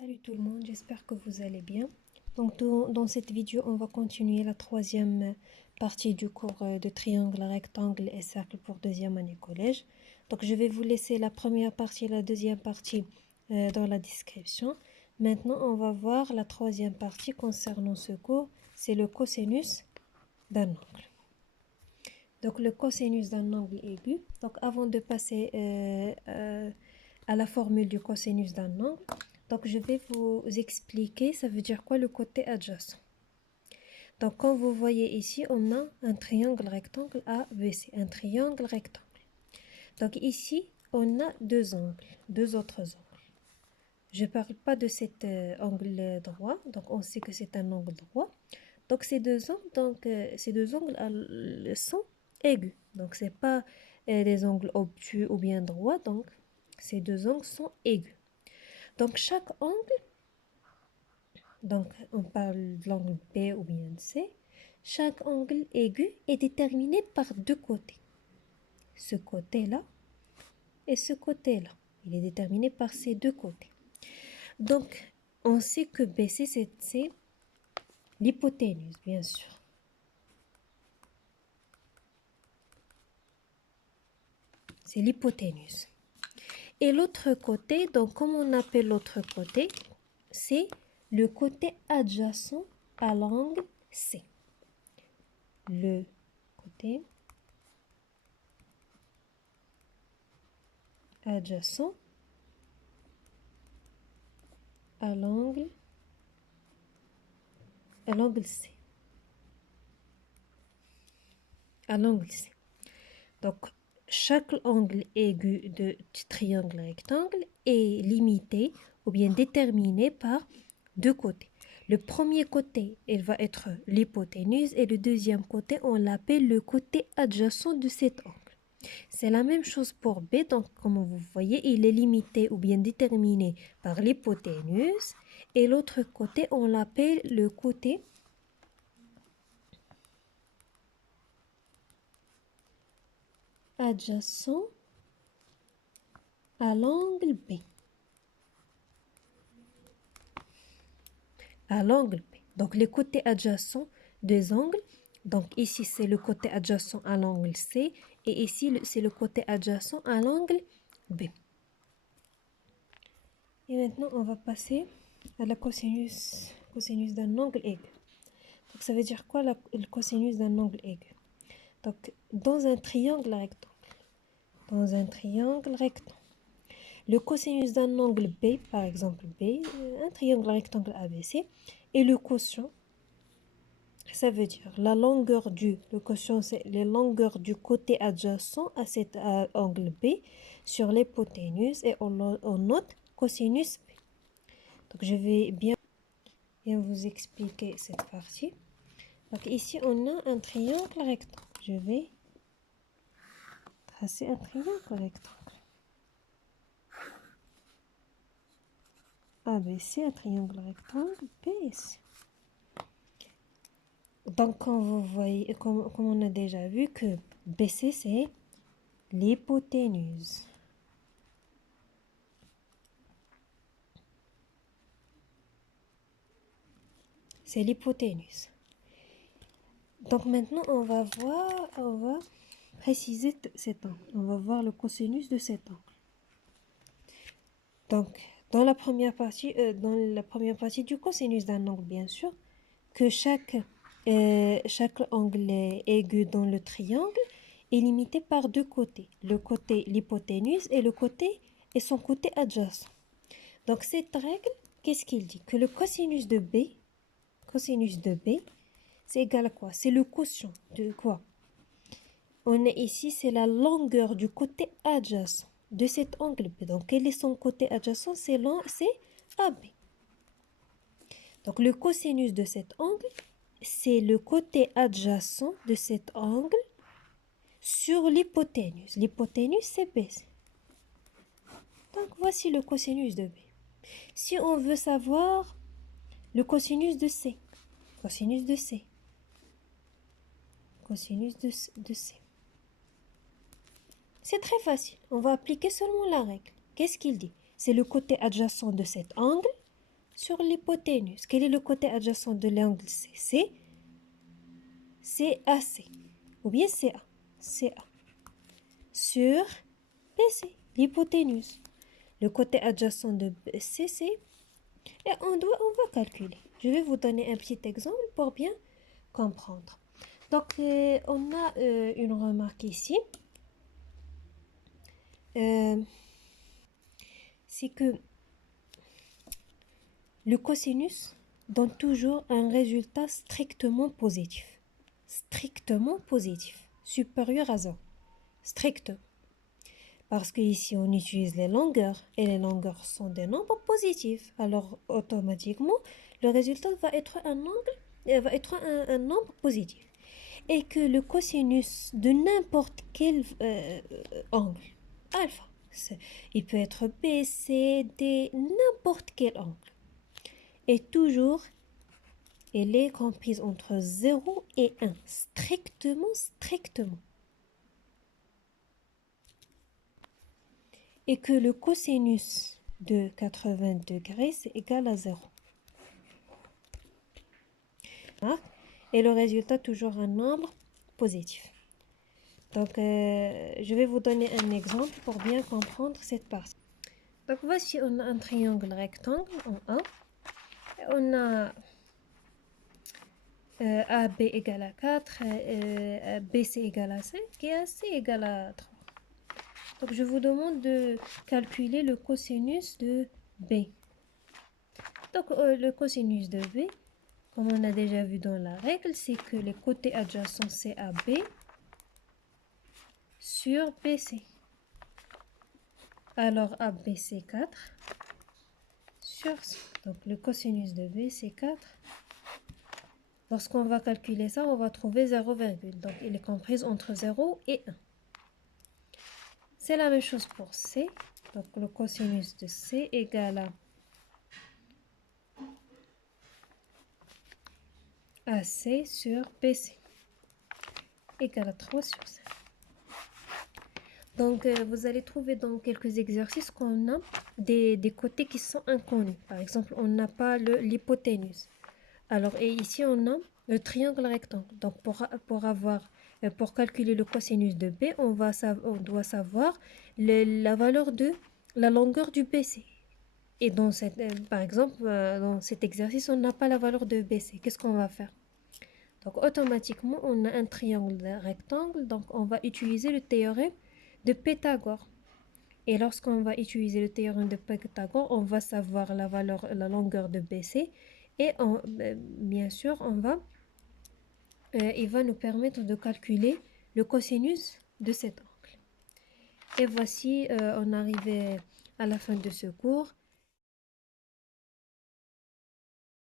Salut tout le monde, j'espère que vous allez bien. Donc dans cette vidéo, on va continuer la troisième partie du cours de triangle, rectangle et cercle pour deuxième année collège. Donc je vais vous laisser la première partie et la deuxième partie dans la description. Maintenant, on va voir la troisième partie concernant ce cours, c'est le cosinus d'un angle. Donc le cosinus d'un angle aigu. Donc avant de passer à la formule du cosinus d'un angle, donc je vais vous expliquer ça veut dire quoi le côté adjacent. Donc comme vous voyez ici, on a un triangle rectangle ABC, un triangle rectangle. Donc ici, on a deux angles, deux autres angles. Je ne parle pas de cet angle droit, donc on sait que c'est un angle droit. Donc ces deux angles, sont aigus. Donc c'est pas des angles obtus ou bien droits, donc ces deux angles sont aigus. Donc chaque angle, donc on parle de l'angle B ou bien C, chaque angle aigu est déterminé par deux côtés. Ce côté-là et ce côté-là. Il est déterminé par ces deux côtés. Donc on sait que BC c'est l'hypoténuse, bien sûr. C'est l'hypoténuse. Et l'autre côté, donc comme on appelle l'autre côté, c'est le côté adjacent à l'angle C. Le côté adjacent à l'angle C. À l'angle C. Donc, chaque angle aigu de triangle rectangle est limité ou bien déterminé par deux côtés. Le premier côté, il va être l'hypoténuse et le deuxième côté, on l'appelle le côté adjacent de cet angle. C'est la même chose pour B, donc comme vous voyez, il est limité ou bien déterminé par l'hypoténuse et l'autre côté, on l'appelle le côté adjacent à l'angle B. À l'angle B. Donc les côtés adjacents des angles, donc ici c'est le côté adjacent à l'angle C et ici c'est le côté adjacent à l'angle B. Et maintenant on va passer à la cosinus d'un angle aigu. Donc ça veut dire quoi le cosinus d'un angle aigu? Donc dans un triangle rectangle, le cosinus d'un angle B, par exemple B, un triangle rectangle ABC, et le quotient, ça veut dire le quotient c'est la longueur du côté adjacent à cet angle B sur l'hypoténuse et on note cosinus B. Donc je vais bien vous expliquer cette partie. Donc ici on a un triangle rectangle. Je vais tracer un triangle rectangle. ABC, un triangle rectangle BC. Donc, comme vous voyez, comme on a déjà vu que BC, c'est l'hypoténuse. C'est l'hypoténuse. Donc, maintenant, on va préciser cet angle. On va voir le cosinus de cet angle. Donc, dans la première partie du cosinus d'un angle, bien sûr, que chaque angle aigu dans le triangle est limité par deux côtés. Le côté l'hypoténuse et son côté adjacent. Donc cette règle, qu'est-ce qu'il dit? Que le cosinus de B, c'est égal à quoi? C'est le quotient de quoi? On est ici, c'est la longueur du côté adjacent de cet angle B. Donc quel est son côté adjacent? C'est AB. Donc le cosinus de cet angle, c'est le côté adjacent de cet angle sur l'hypoténuse. L'hypoténuse, c'est B. Donc, voici le cosinus de B. Si on veut savoir le cosinus de C, c'est très facile. On va appliquer seulement la règle. Qu'est-ce qu'il dit? C'est le côté adjacent de cet angle sur l'hypoténuse. Quel est le côté adjacent de l'angle C? C'est AC. Ou bien CA. CA. Sur BC, l'hypoténuse. Le côté adjacent de CC. Et on va calculer. Je vais vous donner un petit exemple pour bien comprendre. Donc, on a une remarque ici. C'est que le cosinus donne toujours un résultat strictement positif. Strictement positif. Supérieur à 0. Strict. Parce qu'ici, on utilise les longueurs. Et les longueurs sont des nombres positifs. Alors, automatiquement, le résultat va être un nombre positif. Et que le cosinus de n'importe quel angle, alpha, il peut être B, C, D, n'importe quel angle, et toujours, elle est comprise entre 0 et 1, strictement. Et que le cosinus de 80 degrés, c'est égal à 0. Et le résultat, toujours un nombre positif. Donc, je vais vous donner un exemple pour bien comprendre cette partie. Donc, voici, on a un triangle rectangle en A. On a AB égale à 4, BC égale à 5 et AC égale à 3. Donc, je vous demande de calculer le cosinus de B. Donc, le cosinus de B, comme on a déjà vu dans la règle, c'est que les côtés adjacents, c'est AB sur BC. Alors, AB, c'est 4 sur 5. Donc, le cosinus de B, c'est 4. Lorsqu'on va calculer ça, on va trouver 0, donc il est compris entre 0 et 1. C'est la même chose pour C. Donc le cosinus de C égale à AC sur BC égale à 3 sur 5. Donc vous allez trouver dans quelques exercices qu'on a des côtés qui sont inconnus. Par exemple, on n'a pas l'hypoténuse. Alors, et ici, on a le triangle rectangle. Donc, pour calculer le cosinus de B, on doit savoir la valeur de la longueur du BC. Et par exemple, dans cet exercice, on n'a pas la valeur de BC. Qu'est-ce qu'on va faire? Donc, automatiquement, on a un triangle rectangle. Donc, on va utiliser le théorème de Pythagore. Et lorsqu'on va utiliser le théorème de Pythagore, on va savoir la longueur de BC. Et bien sûr, il va nous permettre de calculer le cosinus de cet angle. Et voici, on est arrivé à la fin de ce cours.